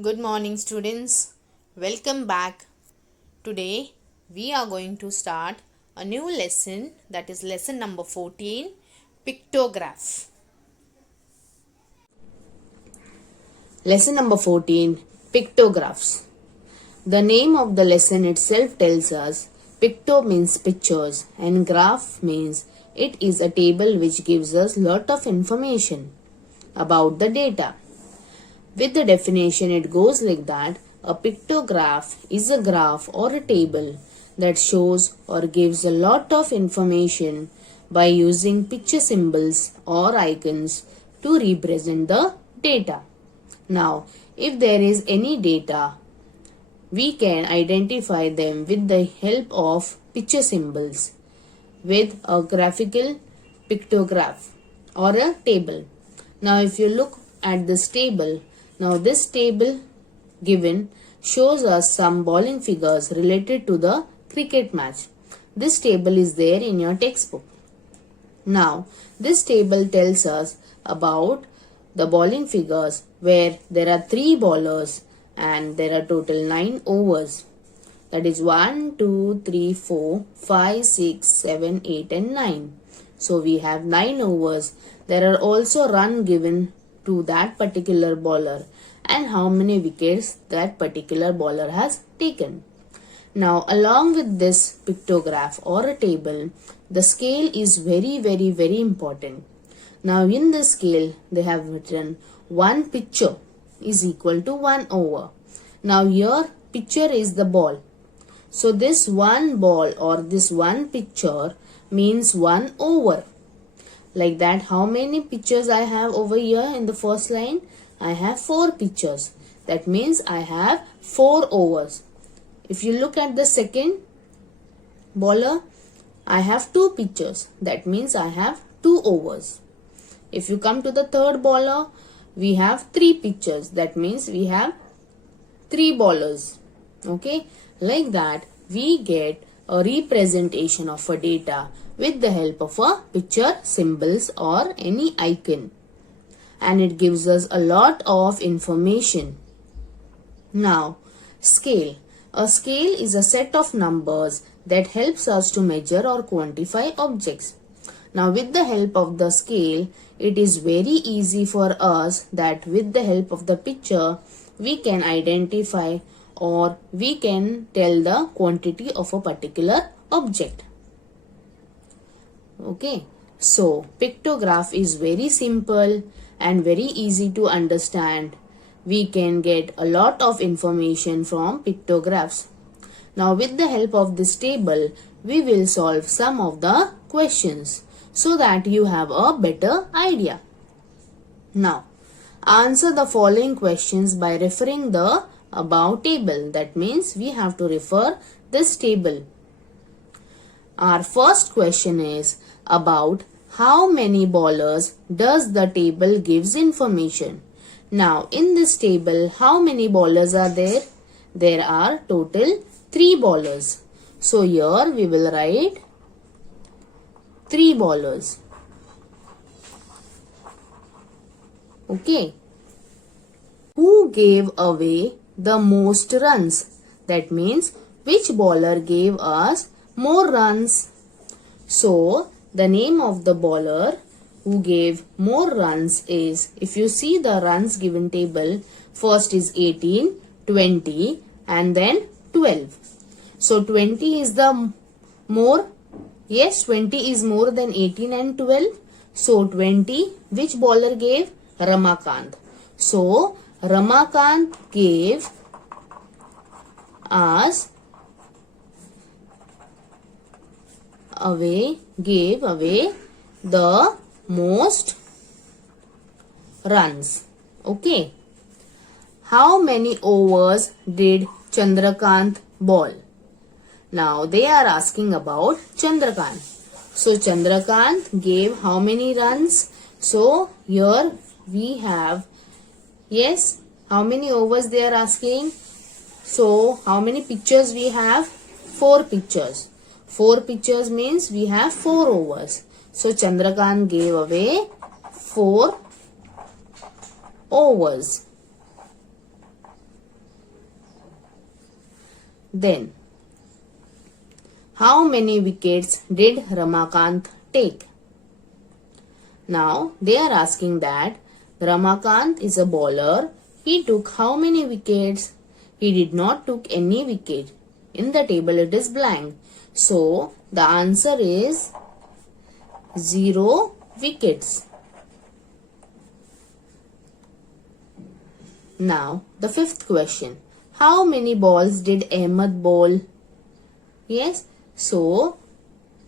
Good morning, students. Welcome back. Today we are going to start a new lesson, that is lesson number 14, Pictograph. Lesson number 14, Pictographs. The name of the lesson itself tells us picto means pictures and graph means it is a table which gives us lot of information about the data. With the definition, it goes like that: a pictograph is a graph or a table that shows or gives a lot of information by using picture symbols or icons to represent the data. Now, if there is any data, we can identify them with the help of picture symbols with a graphical pictograph or a table. Now, if you look at this table, this table given shows us some bowling figures related to the cricket match. This table is there in your textbook. Now, this table tells us about the bowling figures where there are 3 bowlers and there are total 9 overs. That is 1, 2, 3, 4, 5, 6, 7, 8 and 9. So we have 9 overs. There are also run given to that particular bowler and how many wickets that particular bowler has taken. Now, along with this pictograph or a table, the scale is very important. Now, in the scale, they have written 1 picture is equal to 1 over. Now, here picture is the ball. So, this 1 ball or this 1 picture means 1 over. Like that, how many pictures I have over here in the first line? I have 4 pictures. That means I have 4 overs. If you look at the second bowler, I have 2 pictures. That means I have 2 overs. If you come to the third bowler, we have 3 pictures. That means we have 3 bowlers. Okay, like that we get a representation of a data with the help of a picture, symbols or any icon, and it gives us a lot of information. Now, scale. A scale is a set of numbers that helps us to measure or quantify objects. Now, with the help of the scale, it is very easy for us that with the help of the picture, we can identify or we can tell the quantity of a particular object. Okay, so pictograph is very simple and very easy to understand. We can get a lot of information from pictographs. Now, with the help of this table, we will solve some of the questions so that you have a better idea. Now, answer the following questions by referring the above table. That means we have to refer this table. Our first question is about how many bowlers does the table gives information. Now, in this table, how many bowlers are there? There are total 3 bowlers. So, here we will write 3 bowlers. Okay. Who gave away the most runs? That means which bowler gave us more runs? So, the name of the bowler who gave more runs is, if you see the runs given table, first is 18, 20 and then 12. So, 20 is the more. Yes, 20 is more than 18 and 12. So, 20, which bowler gave? Ramakant. So, Ramakant gave us gave away the most runs. Okay. How many overs did Chandrakant bowl? Now they are asking about Chandrakant. So Chandrakant gave how many runs? So here we have, yes, how many overs they are asking? So how many pictures we have? 4 pictures. 4 pictures means we have 4 overs. So Chandrakant gave away 4 overs. Then, how many wickets did Ramakant take? Now, they are asking that Ramakant is a bowler. He took how many wickets? He did not took any wicket. In the table it is blank. So, the answer is 0 wickets. Now, the fifth question. How many balls did Ahmed bowl? Yes. So,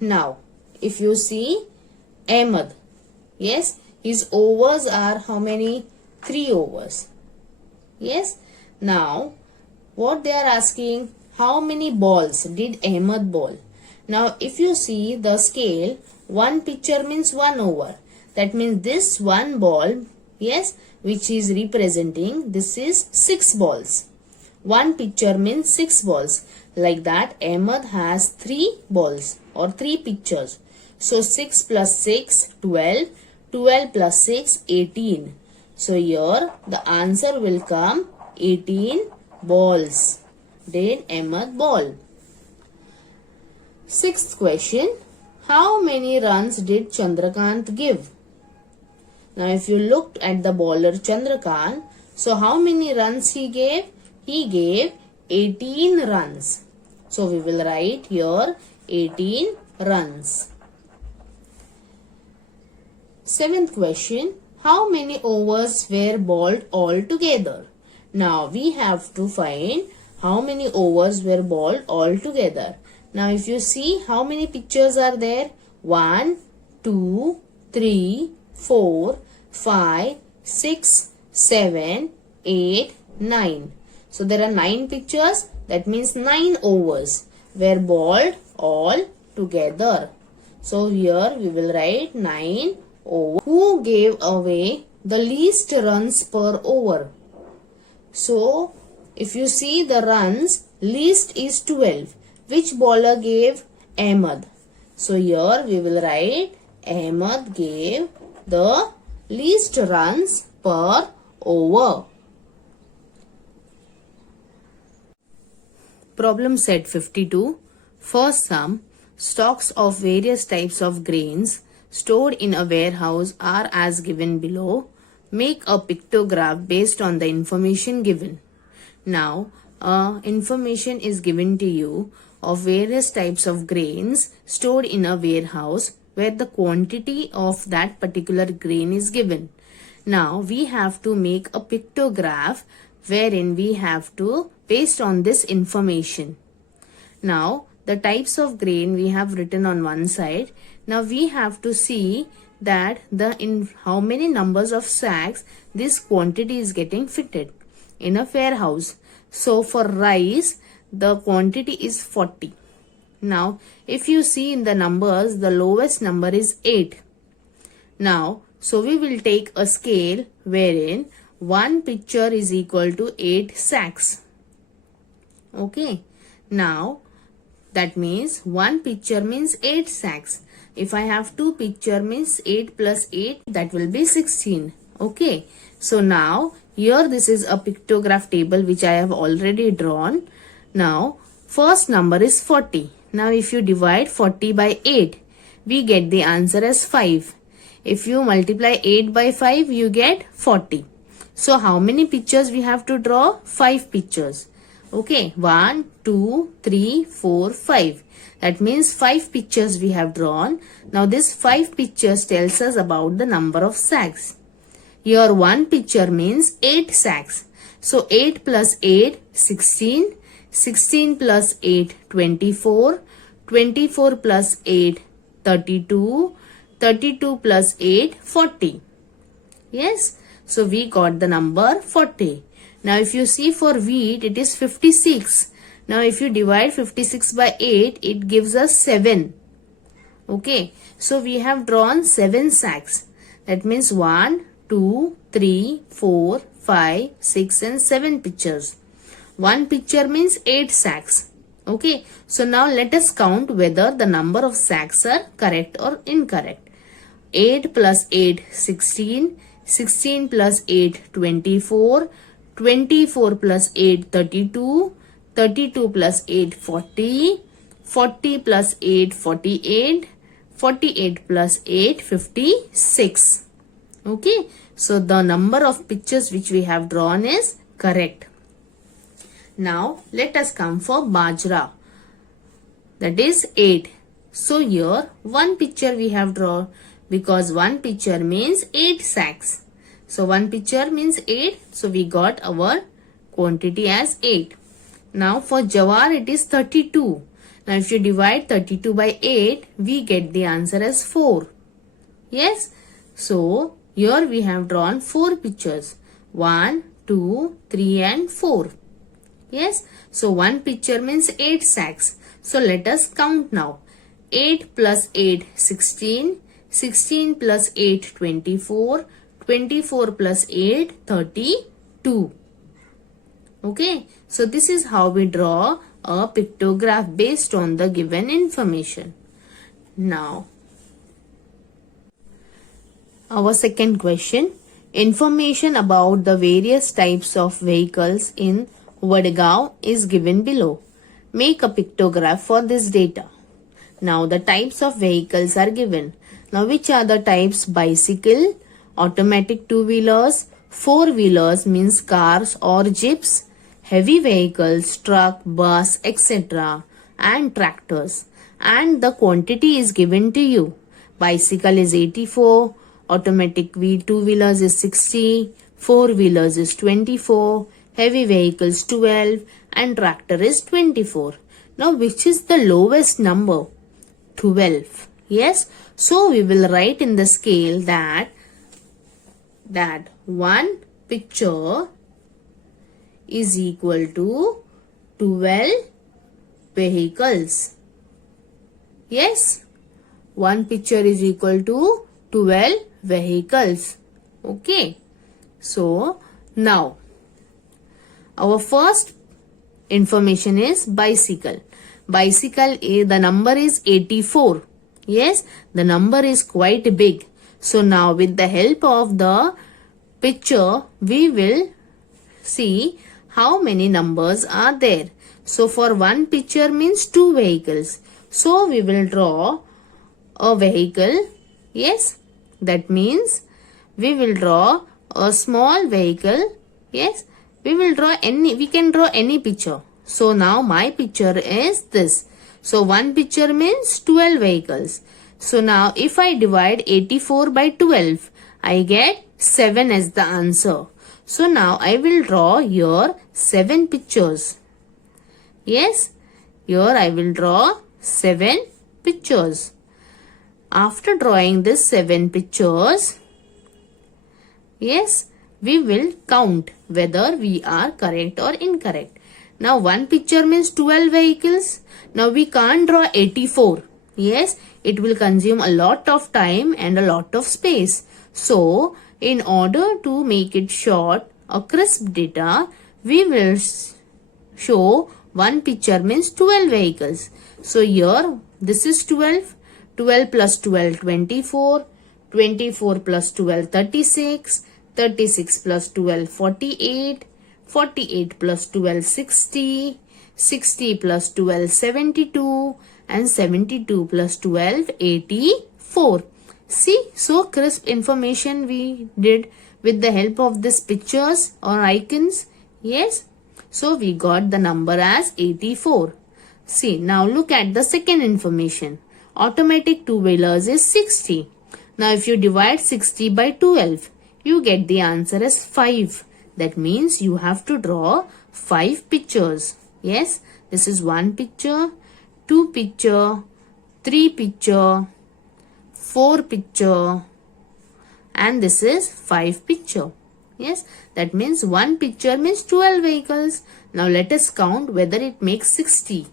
now, if you see Ahmed, yes, his overs are how many? 3 overs. Yes. Now, what they are asking, how many balls did Ahmed bowl? Now, if you see the scale, one pitcher means 1 over. That means this one ball, yes, which is representing, this is 6 balls. One pitcher means 6 balls. Like that, Ahmed has 3 balls or 3 pitchers. So 6 plus 6, 12. 12 plus 6, 18. So here the answer will come 18 balls. Did Ahmed bowl? Sixth question. How many runs did Chandrakant give? Now if you looked at the bowler Chandrakant, so how many runs he gave? He gave 18 runs. So we will write here 18 runs. Seventh question. How many overs were bowled altogether? Now we have to find how many overs were bowled altogether. Now if you see how many pitchers are there? 1, 2, 3, 4, 5, 6, 7, 8, 9. So there are 9 pitchers. That means 9 overs were bowled all together. So here we will write 9 overs. Who gave away the least runs per over? So if you see the runs, least is 12. Which bowler gave? Ahmed. So here we will write Ahmed gave the least runs per over. Problem set 52. First sum, stocks of various types of grains stored in a warehouse are as given below. Make a pictograph based on the information given. Now, information is given to you of various types of grains stored in a warehouse where the quantity of that particular grain is given. Now, we have to make a pictograph wherein we have to based on this information. Now, the types of grain we have written on one side. Now, we have to see that in how many numbers of sacks this quantity is getting fitted in a warehouse. So, for rice, the quantity is 40. Now, if you see in the numbers, the lowest number is 8. Now, so we will take a scale wherein one pitcher is equal to 8 sacks. Okay. Now, that means one pitcher means 8 sacks. If I have 2 pitcher means 8 plus 8, that will be 16. Okay. So now, here this is a pictograph table which I have already drawn. Now, first number is 40. Now, if you divide 40 by 8, we get the answer as 5. If you multiply 8 by 5, you get 40. So, how many pictures we have to draw? 5 pictures. Okay, 1, 2, 3, 4, 5. That means 5 pictures we have drawn. Now, this 5 pictures tells us about the number of sacks. Here, one picture means 8 sacks. So, 8 plus 8, 16. 16 plus 8, 24. 24 plus 8, 32. 32 plus 8, 40. Yes. So, we got the number 40. Now, if you see for wheat, it is 56. Now, if you divide 56 by 8, it gives us 7. Okay. So, we have drawn 7 sacks. That means 1, 2, 3, 4, 5, 6 and 7 pictures. One picture means 8 sacks. Okay. So, now let us count whether the number of sacks are correct or incorrect. 8 plus 8, 16. 16 plus 8, 24. 24 plus 8, 32. 32 plus 8, 40. 40 plus 8, 48. 48 plus 8, 56. Okay. So the number of pictures which we have drawn is correct. Now let us come for bajra. That is 8. So here one picture we have drawn because one picture means 8 sacks. So one picture means 8. So we got our quantity as 8. Now for jawar it is 32. Now if you divide 32 by 8, we get the answer as 4. Yes. So here we have drawn 4 pictures. 1, 2, 3 and 4. Yes. So one picture means 8 sacks. So let us count now. 8 plus 8, 16. 16 plus 8, 24. 24 plus 8, 32. Okay. So this is how we draw a pictograph based on the given information. Now, our second question. Information about the various types of vehicles in Vadgaon is given below. Make a pictograph for this data. Now the types of vehicles are given. Now which are the types? Bicycle, automatic two-wheelers, four-wheelers means cars or jeeps, heavy vehicles, truck, bus, etc. and tractors. And the quantity is given to you. Bicycle is 84, automatic two-wheelers is 60, four-wheelers is 24, heavy vehicles 12 and tractor is 24. Now which is the lowest number? 12. Yes. So we will write in the scale that one picture is equal to 12 vehicles. Yes. One picture is equal to 12 vehicles. Okay. So now our first information is bicycle. Bicycle, the number is 84. Yes, the number is quite big. So now with the help of the picture, we will see how many numbers are there. So for one picture means 2 vehicles. So we will draw a vehicle. Yes, that means we will draw a small vehicle. Yes, we can draw any picture. So now my picture is this. So one picture means 12 vehicles. So now if I divide 84 by 12, I get 7 as the answer. So now I will draw here 7 pictures. Yes, here I will draw 7 pictures. After drawing this 7 pictures, yes, we will count whether we are correct or incorrect. Now one picture means 12 vehicles. Now we can't draw 84. Yes, it will consume a lot of time and a lot of space. So in order to make it short, a crisp data, we will show one picture means 12 vehicles. So here this is 12. 12 plus 12, 24. 24 plus 12, 36. 36 plus 12, 48. 48 plus 12, 60. 60 plus 12, 72. And 72 plus 12, 84. See, so crisp information we did with the help of these pictures or icons. Yes. So we got the number as 84. See, now look at the second information. Automatic two-wheelers is 60. Now if you divide 60 by 12, you get the answer as 5. That means you have to draw 5 pictures. Yes, this is 1 picture, 2 picture, 3 picture, 4 picture, and this is 5 picture. Yes, that means 1 picture means 12 vehicles. Now let us count whether it makes 60.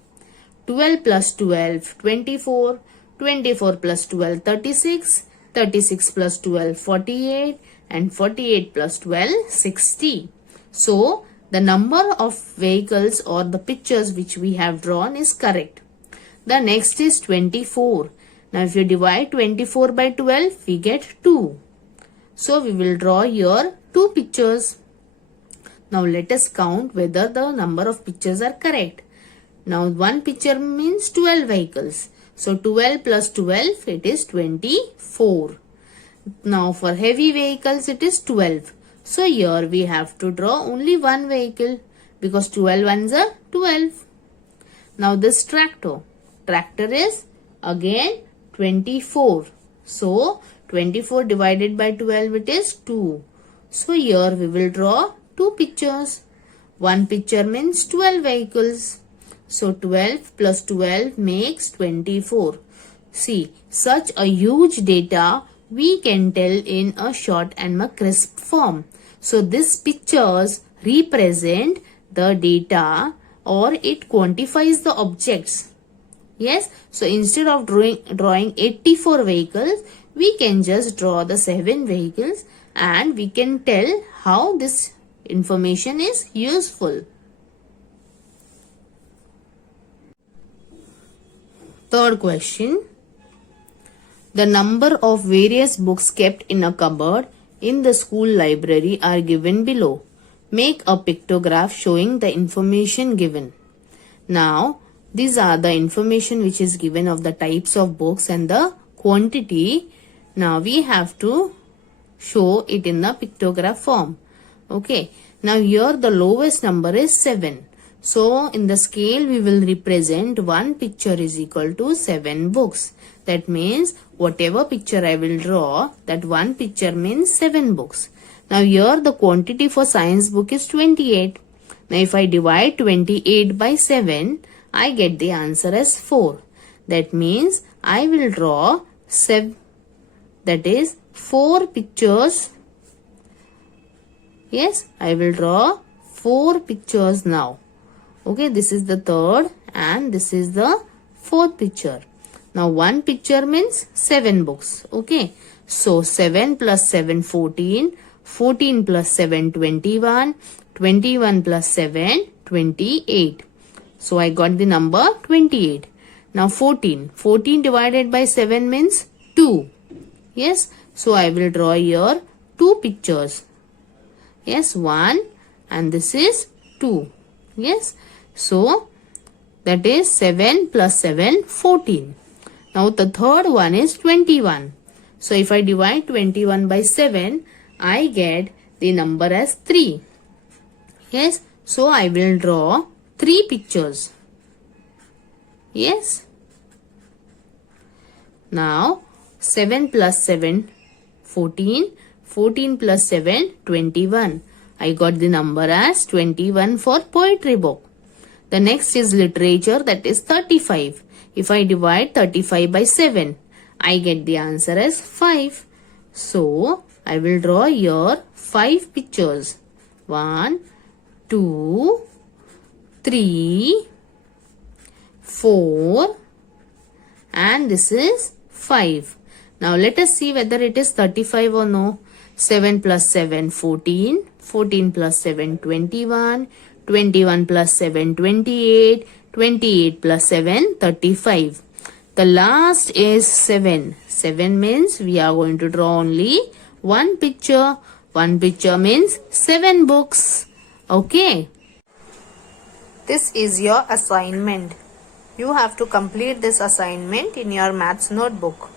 12 plus 12, 24. 24 plus 12, 36. 36 plus 12, 48. And 48 plus 12, 60. So the number of vehicles or the pictures which we have drawn is correct. The next is 24. Now if you divide 24 by 12, we get 2. So we will draw here 2 pictures. Now let us count whether the number of pictures are correct. Now one picture means 12 vehicles. So 12 plus 12, it is 24. Now for heavy vehicles it is 12. So here we have to draw only one vehicle because 12 ones are 12. Now this tractor. Tractor is again 24. So 24 divided by 12 it is 2. So here we will draw two pictures. One picture means 12 vehicles. So 12 plus 12 makes 24. See, such a huge data we can tell in a short and a crisp form. So these pictures represent the data or it quantifies the objects. Yes, so instead of drawing 84 vehicles, we can just draw the 7 vehicles and we can tell how this information is useful. Third question. The number of various books kept in a cupboard in the school library are given below. Make a pictograph showing the information given. Now, these are the information which is given of the types of books and the quantity. Now, we have to show it in the pictograph form. Okay. Now, here the lowest number is 7. So, in the scale, we will represent one picture is equal to 7 books. That means, whatever picture I will draw, that one picture means 7 books. Now, here the quantity for science book is 28. Now, if I divide 28 by 7, I get the answer as 4. That means, I will draw 7, that is 4 pictures. Yes, I will draw 4 pictures now. Okay, this is the third and this is the fourth picture. Now, one picture means 7 books. Okay, so 7 plus 7, 14. 14 plus 7, 21. 21 plus 7, 28. So, I got the number 28. Now, 14. 14 divided by 7 means 2. Yes, so I will draw here 2 pictures. Yes, 1 and this is 2. Yes, so that is 7 plus 7, 14. Now the third one is 21. So if I divide 21 by 7, I get the number as 3. Yes, so I will draw 3 pictures. Yes. Now 7 plus 7, 14. 14 plus 7, 21. I got the number as 21 for poetry book. The next is literature, that is 35. If I divide 35 by 7, I get the answer as 5. So, I will draw here 5 pictures. 1, 2, 3, 4 and this is 5. Now, let us see whether it is 35 or no. 7 plus 7, 14. 14 plus 7, 21. 21 plus 7, 28. 28 plus 7, 35. The last is 7. 7 means we are going to draw only one picture. One picture means 7 books. Okay. This is your assignment. You have to complete this assignment in your maths notebook.